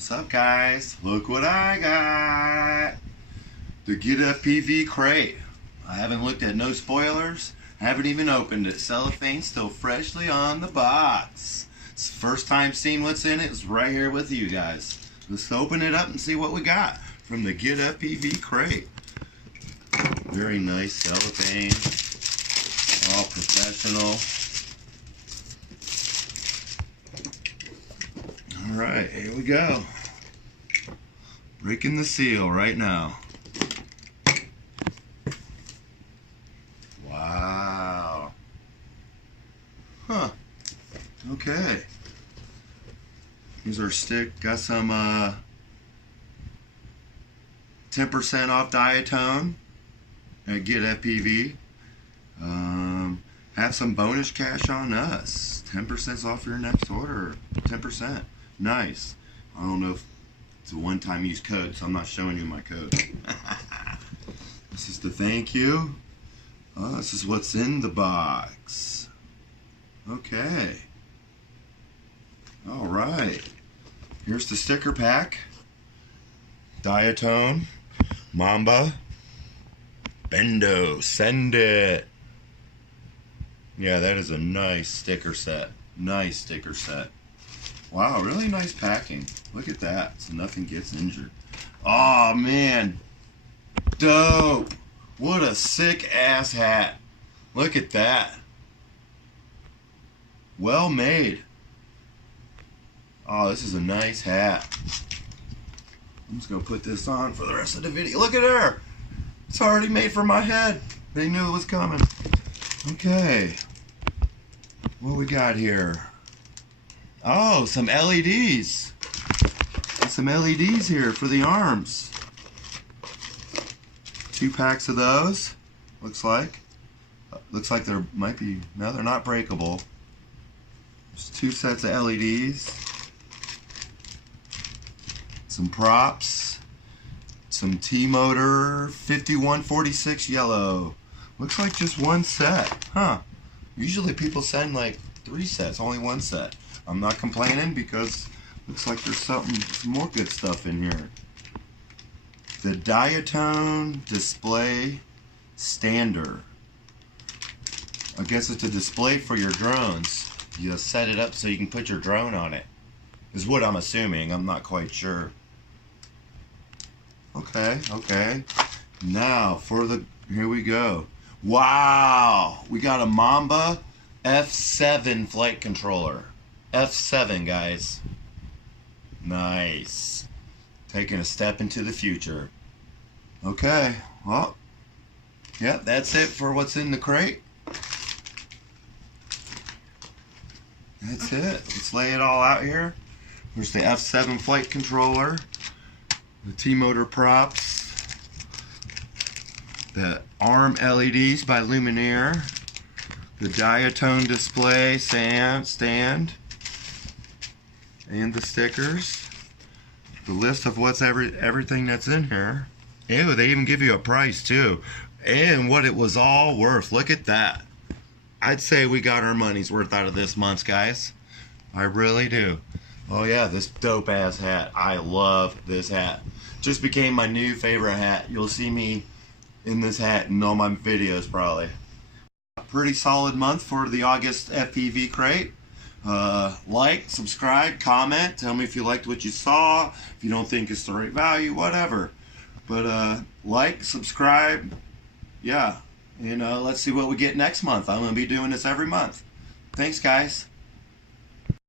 What's up, guys? Look what I got. The GetFPV crate. I haven't looked at no spoilers. Haven't even opened it. Cellophane still freshly on the box. It's the first time seeing what's in it. It's right here with you guys. Let's open it up and see what we got from the GetFPV crate. Very nice cellophane. All professional. Alright, here we go. Breaking the seal right now. Wow. Huh. Okay. Here's our stick. Got some 10% off Diatone at GetFPV. Have some bonus cash on us. 10% off your next order. 10%. Nice. I don't know if it's a one-time use code, so I'm not showing you my code. This is the thank you. This is what's in the box. Okay. Alright. Here's the sticker pack. Diatone. Mamba. Bendo. Send it. Yeah, that is a nice sticker set. Nice sticker set. Wow, really nice packing. Look at that, so nothing gets injured. Oh man, dope. What a sick ass hat. Look at that. Well made. Oh, this is a nice hat. I'm just gonna put this on for the rest of the video. Look at her. It's already made for my head. They knew it was coming. Okay. What we got here? Oh, some LEDs. Got some LEDs here for the arms. 2 packs of those. Looks like. Looks like there might be. No, they're not breakable. There's 2 sets of LEDs. Some props. Some T-motor 5146 yellow. Looks like just 1 set. Huh. Usually people send like 3 sets, only 1 set. I'm not complaining because looks like there's some more good stuff in here. The Diatone display stander. I guess it's a display for your drones. You set it up so you can put your drone on it. Is what I'm assuming. I'm not quite sure. Okay. Now for the, here we go. Wow, we got a Mamba F7 flight controller. F7, guys. Nice. Taking a step into the future. Okay, well, yeah, that's it for what's in the crate. That's it. Let's lay it all out here. There's the F7 flight controller, the T-motor props, the arm LEDs by Luminaire, the Diatone display stand, and the stickers, the list of what's everything that's in here. Ew, they even give you a price too, and what it was all worth. Look at that. I'd say we got our money's worth out of this month, guys. I really do. Oh yeah, this dope ass hat. I love this hat. Just became my new favorite hat. You'll see me in this hat in all my videos probably. A pretty solid month for the August FPV crate. Like, subscribe, comment, tell me if you liked what you saw, if you don't think it's the right value, whatever. But like, subscribe, yeah, and let's see what we get next month. I'm going to be doing this every month. Thanks, guys.